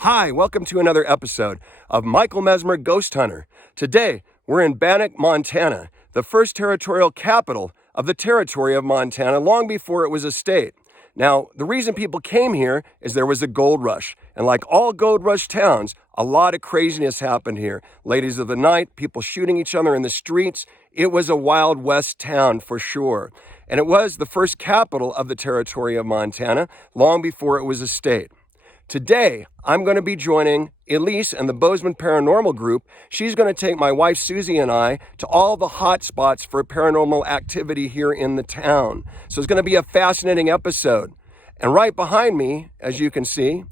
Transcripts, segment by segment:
Hi, welcome to another episode of Michael Mezmer Ghost Hunter. Today, we're in Bannack, Montana, the first territorial capital of the territory of Montana long before it was a state. Now, the reason people came here is there was a gold rush. And like all gold rush towns, a lot of craziness happened here. Ladies of the night, people shooting each other in the streets. It was a Wild West town for sure. And it was the first capital of the territory of Montana long before it was a state. Today, I'm going to be joining Elise and the Bozeman Paranormal group. She's going to take my wife Susie and I to all the hot spots for paranormal activity here in the town. So it's going to be a fascinating episode. And right behind me, as you can see,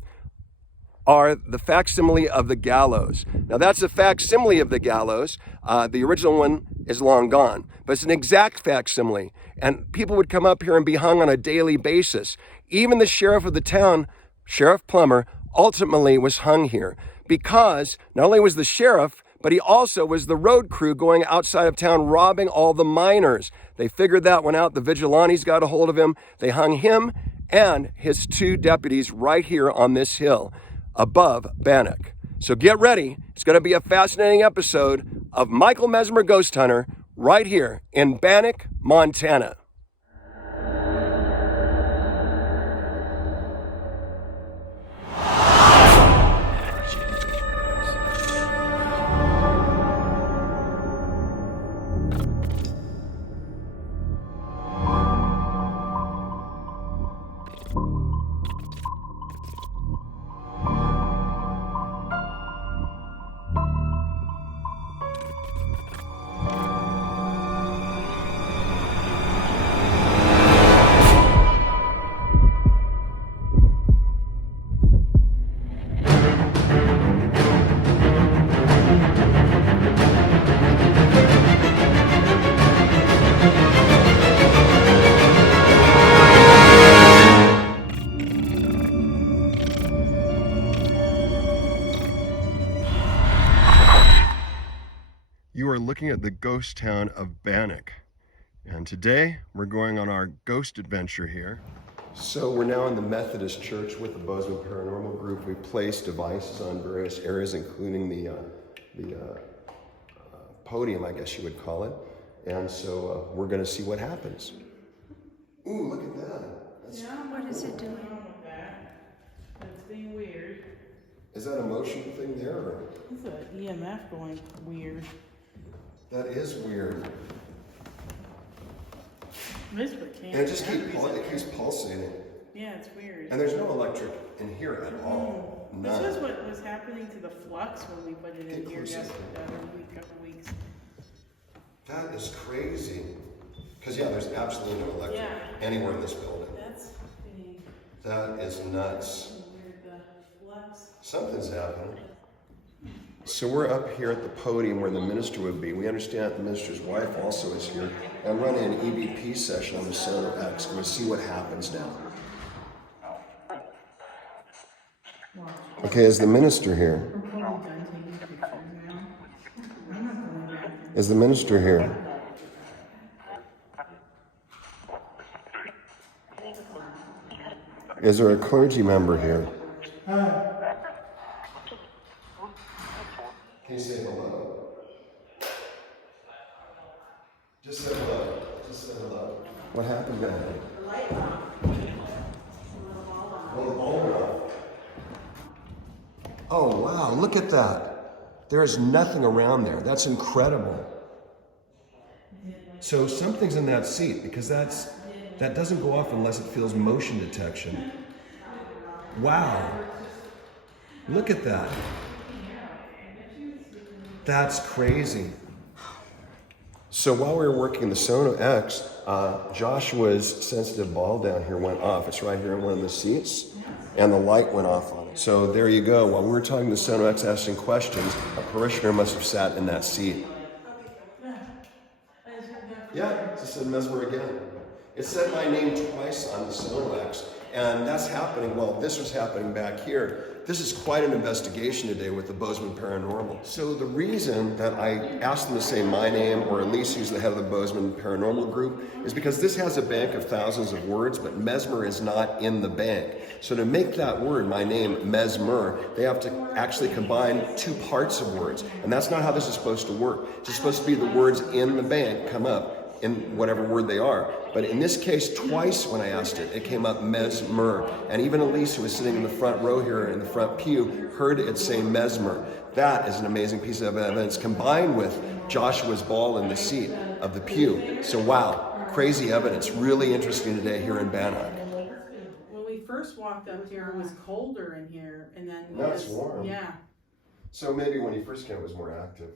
are the facsimile of the gallows. Now that's a facsimile of the gallows. The original one is long gone, but it's an exact facsimile. And people would come up here and be hung on a daily basis. Even the sheriff of the town, Sheriff Plummer, ultimately was hung here because not only was the sheriff, but he also was the road crew going outside of town robbing all the miners. They figured that one out. The vigilantes got a hold of him. They hung him and his two deputies right here on this hill above Bannack. So get ready. It's going to be a fascinating episode of Michael Mezmer Ghost Hunter right here in Bannack, Montana. You are looking at the ghost town of Bannack. And today we're going on our ghost adventure here. So we're now in the Methodist church with the Bozeman Paranormal group. We place devices on various areas, including the podium, I guess you would call it. And so we're going to see what happens. Ooh, look at that. What is it doing? It's being weird. Is that a motion thing there? Or? It's an EMF going weird. That is weird. This one can't. And it keeps pulsating. Yeah, it's weird. And there's no electric in here at all. None. This is what was happening to the flux when we put it in here closer. couple weeks. That is crazy. Because yeah, there's absolutely no electric anywhere in this building. That's pretty That is nuts. weird, the flux. Something's happening. So we're up here at the podium where the minister would be. We understand that the minister's wife also is here. I'm running an EVP session on the Solar X. We're going to see what happens now. Okay, is the minister here? Is the minister here? Is there a clergy member here? Can you say hello? Just say hello. Just say hello. What happened down there? The light went off. Well, the bulb went off. Oh, wow. Look at that. There is nothing around there. That's incredible. So something's in that seat because that doesn't go off unless it feels motion detection. Wow. Look at that. That's crazy. So while we were working the Sono X, Joshua's sensitive ball down here went off. It's right here in one of the seats, and the light went off on it. So there you go. While we were talking to Sono X asking questions, a parishioner must have sat in that seat. Yeah, it just said Mezmer again. It said my name twice on the Sono X, And that's happening, well, this was happening back here. This is quite an investigation today with the Bozeman Paranormal. So the reason that I asked them to say my name, or at least who's the head of the Bozeman Paranormal group, is because this has a bank of thousands of words, but Mezmer is not in the bank. So to make that word, my name, Mezmer, they have to actually combine two parts of words. And that's not how this is supposed to work. It's supposed to be the words in the bank come up in whatever word they are. But in this case, twice when I asked it, it came up Mezmer. And even Elise, who was sitting in the front row here in the front pew, heard it say Mezmer. That is an amazing piece of evidence combined with Joshua's ball in the seat of the pew. So wow, crazy evidence. Really interesting today here in Bannack. When we first walked up here, it was colder in here, and then Now it's warm. Yeah. So maybe when you first came, it was more active.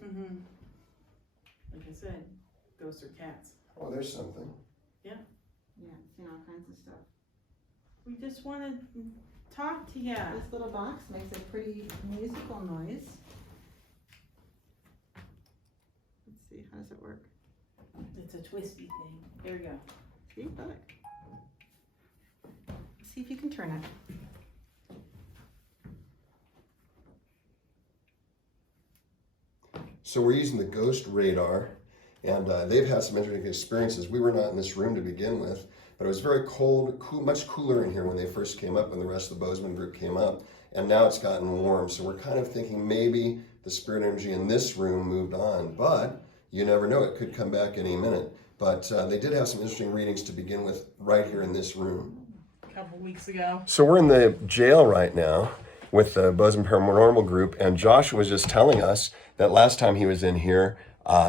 Like I said, ghosts or cats. Oh, there's something. Yeah. Yeah, seen all kinds of stuff. We just want to talk to you. This little box makes a pretty musical noise. Let's see, how does it work? It's a twisty thing. There we go. See, look. See if you can turn it. So we're using the ghost radar. And they've had some interesting experiences. We were not in this room to begin with, but it was very cold, much cooler in here when they first came up, when the rest of the Bozeman group came up. And now it's gotten warm. So we're kind of thinking maybe the spirit energy in this room moved on, but you never know. It could come back any minute. But they did have some interesting readings to begin with right here in this room. A couple weeks ago. So we're in the jail right now with the Bozeman Paranormal group, and Joshua was just telling us that last time he was in here,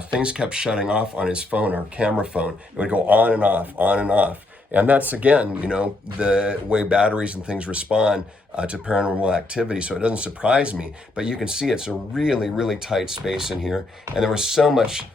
things kept shutting off on his phone or camera phone. It would go on and off, on and off. And that's, again, you know, the way batteries and things respond to paranormal activity. So it doesn't surprise me. But you can see it's a really, really tight space in here. And there was so much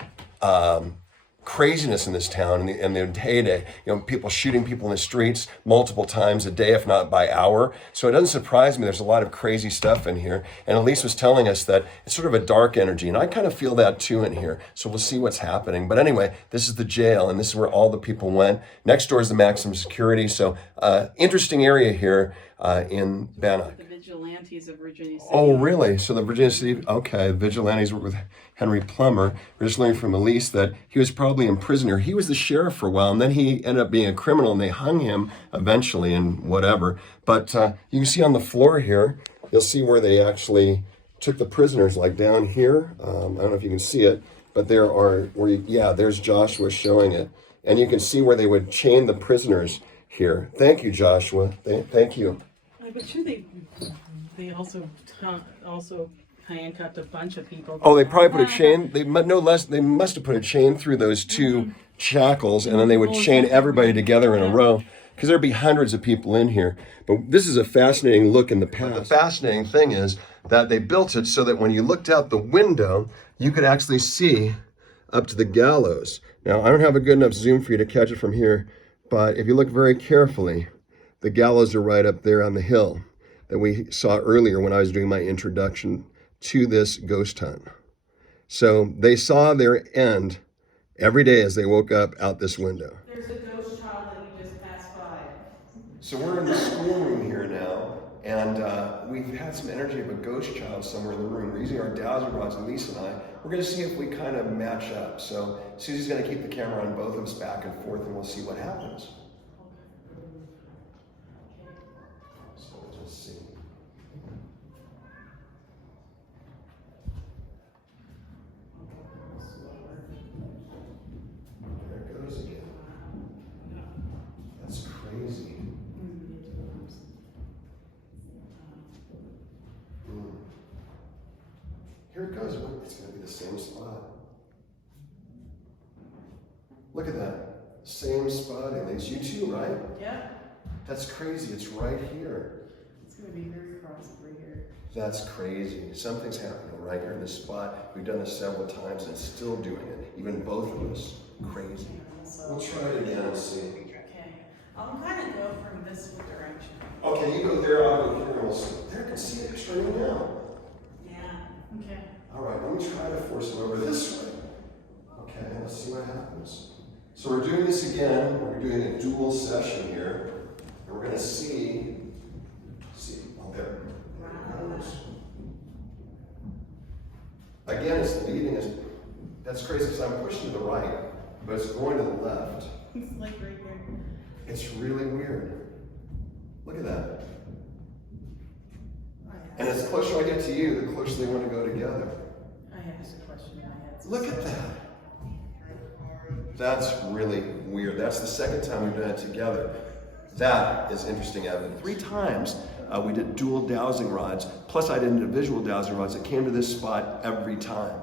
craziness in this town in the heyday. You know, people shooting people in the streets multiple times a day, if not by hour. So it doesn't surprise me. There's a lot of crazy stuff in here. And Elise was telling us that it's sort of a dark energy. And I kind of feel that too in here. So we'll see what's happening. But anyway, this is the jail, and this is where all the people went. Next door is the maximum security. So interesting area here in Bannack. The vigilantes of Virginia City. Oh, really? So the Virginia City, okay, vigilantes work with Henry Plummer. We're just learning from Elise that he was probably in prison here. He was the sheriff for a while, and then he ended up being a criminal, and they hung him eventually and whatever. But you can see on the floor here, you'll see where they actually took the prisoners, like down here. I don't know if you can see it, but there are, there's Joshua showing it. And you can see where they would chain the prisoners here. Thank you, Joshua. Thank you. I bet you they also handcuffed a bunch of people. Oh, they probably put a chain. They must have put a chain through those two shackles, and then they would chain everybody together in a row, because there'd be hundreds of people in here. But this is a fascinating look in the past. The fascinating thing is that they built it so that when you looked out the window, you could actually see up to the gallows. Now, I don't have a good enough zoom for you to catch it from here, but if you look very carefully, the gallows are right up there on the hill that we saw earlier when I was doing my introduction to this ghost hunt. So they saw their end every day as they woke up out this window. There's a ghost child that you just passed by. So we're in the schoolroom here now, and we've had some energy of a ghost child somewhere in the room. We're using our dowser rods, Lisa and I. We're going to see if we kind of match up. So Susie's going to keep the camera on both of us back and forth, and we'll see what happens. So let's see. There it goes again. That's crazy. Here it goes. It's going to be the same spot. Look at that. Same spot. And it's you too, right? Yeah. That's crazy. It's right here. It's going to be very cross right here. That's crazy. Something's happening right here in this spot. We've done this several times and it's still doing it. Even both of us. Crazy. We'll try it again and see. Okay. I'm going to go from this direction. Okay, you go there, I'll go here, and we'll see. There, I can see it turning now. Yeah. Okay. All right, let me try to force it over this way. Okay, let's see what happens. So we're doing this again. We're doing a dual session here. And we're going to see again, it's leading us. That's crazy because I'm pushing to the right, but it's going to the left. It's like right here. It's really weird. Look at that. And as closer I get to you, the closer they want to go together. I asked a question in my head. Look at that. That's really weird. That's the second time we've done it together. That is interesting evidence. 3 times we did dual dowsing rods, plus I did individual dowsing rods that came to this spot every time.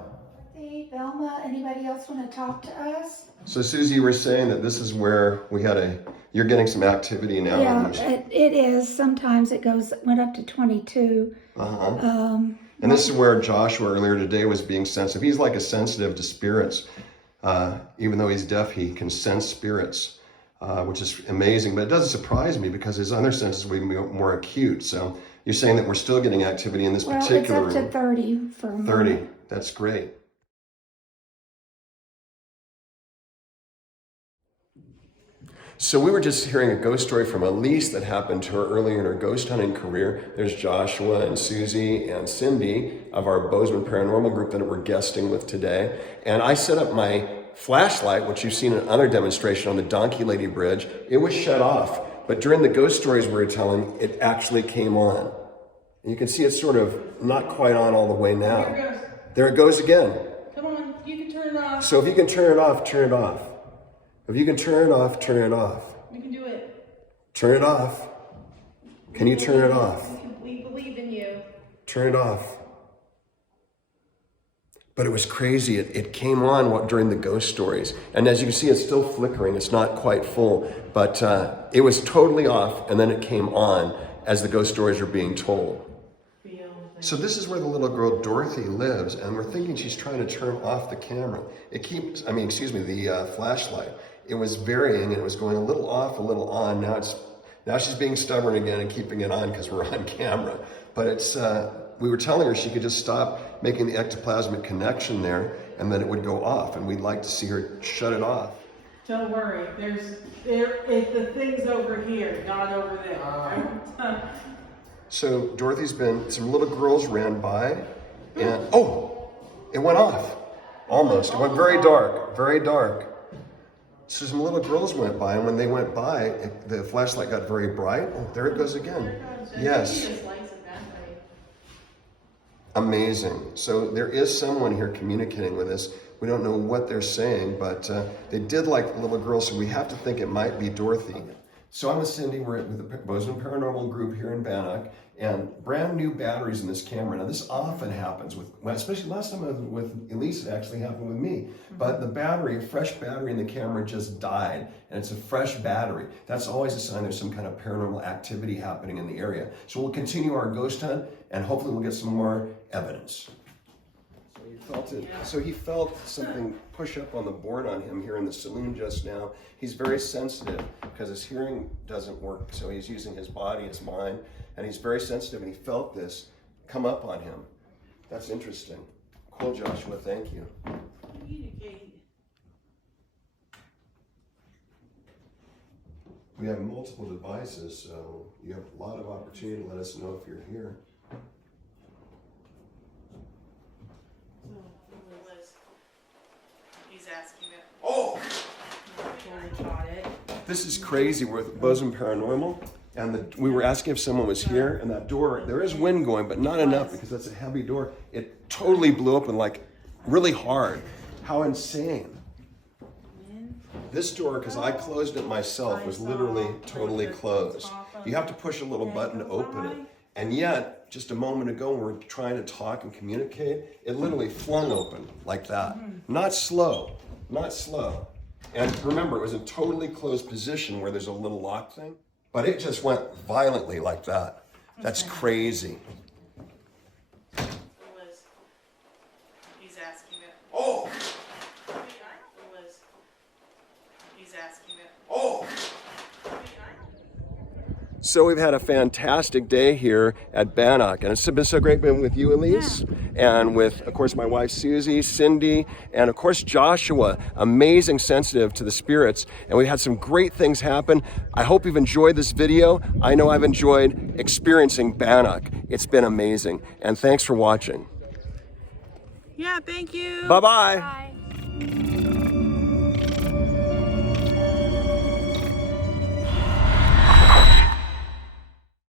Hey, Velma, anybody else want to talk to us? So Susie, you were saying that this is where we had you're getting some activity now. Yeah, it is. Sometimes it went up to 22. And this is where Joshua earlier today was being sensitive. He's like a sensitive to spirits. Even though he's deaf, he can sense spirits, which is amazing. But it doesn't surprise me because his other senses will be more acute. So you're saying that we're still getting activity in this particular room. It's up to 30 for a 30. moment. That's great. So we were just hearing a ghost story from Elise that happened to her earlier in her ghost hunting career. There's Joshua and Susie and Cindy of our Bozeman Paranormal group that we're guesting with today. And I set up my flashlight, which you've seen in another demonstration on the Donkey Lady Bridge. It was shut off, but during the ghost stories we were telling, it actually came on. And you can see it's sort of not quite on all the way now. Here it goes. There it goes again. Come on, you can turn it off. So if you can turn it off, turn it off. If you can turn it off, turn it off. We can do it. Turn it off. Can you turn it off? We believe in you. Turn it off. But it was crazy. It came on during the ghost stories. And as you can see, it's still flickering. It's not quite full. But it was totally off, and then it came on as the ghost stories are being told. So this is where the little girl Dorothy lives, and we're thinking she's trying to turn off the camera. The flashlight. It was varying, and it was going a little off, a little on. Now she's being stubborn again and keeping it on because we're on camera. But we were telling her she could just stop making the ectoplasmic connection there, and then it would go off, and we'd like to see her shut it off. Don't worry, the thing's over here, not over there. So Dorothy's some little girls ran by, and it went off, almost. It went very dark, very dark. So some little girls went by, and when they went by, the flashlight got very bright. Oh, there it goes again. Yes. Amazing. So there is someone here communicating with us. We don't know what they're saying, but they did like the little girls, so we have to think it might be Dorothy. So I'm with Cindy. We're with the Bozeman Paranormal group here in Bannack, and brand new batteries in this camera. Now this often happens especially last time with Elise, it actually happened with me. But the fresh battery in the camera just died, and it's a fresh battery. That's always a sign there's some kind of paranormal activity happening in the area. So we'll continue our ghost hunt, and hopefully we'll get some more evidence. So he felt it. So he felt something push up on the board on him here in the saloon just now. He's very sensitive because his hearing doesn't work. So he's using his body, his mind, and he's very sensitive, and he felt this come up on him. That's interesting. Cool, Joshua, thank you. We have multiple devices, so you have a lot of opportunity to let us know if you're here. He's asking it. Oh! This is crazy. We're with Bozeman Paranormal, and we were asking if someone was here, and that door, there is wind going, but not enough because that's a heavy door. It totally blew open, like really hard. How insane. This door, because I closed it myself, was literally totally closed. You have to push a little button to open it. And yet, just a moment ago, when we were trying to talk and communicate, it literally flung open like that. Not slow, not slow. And remember, it was a totally closed position where there's a little lock thing, but it just went violently like that. That's crazy. He's asking it. Oh! He's asking it. Oh! So we've had a fantastic day here at Bannack, and it's been so great being with you, Elise, and with, of course, my wife, Susie, Cindy, and of course, Joshua, amazing sensitive to the spirits, and we had some great things happen. I hope you've enjoyed this video. I know I've enjoyed experiencing Bannack. It's been amazing, and thanks for watching. Yeah, thank you. Bye-bye. Bye.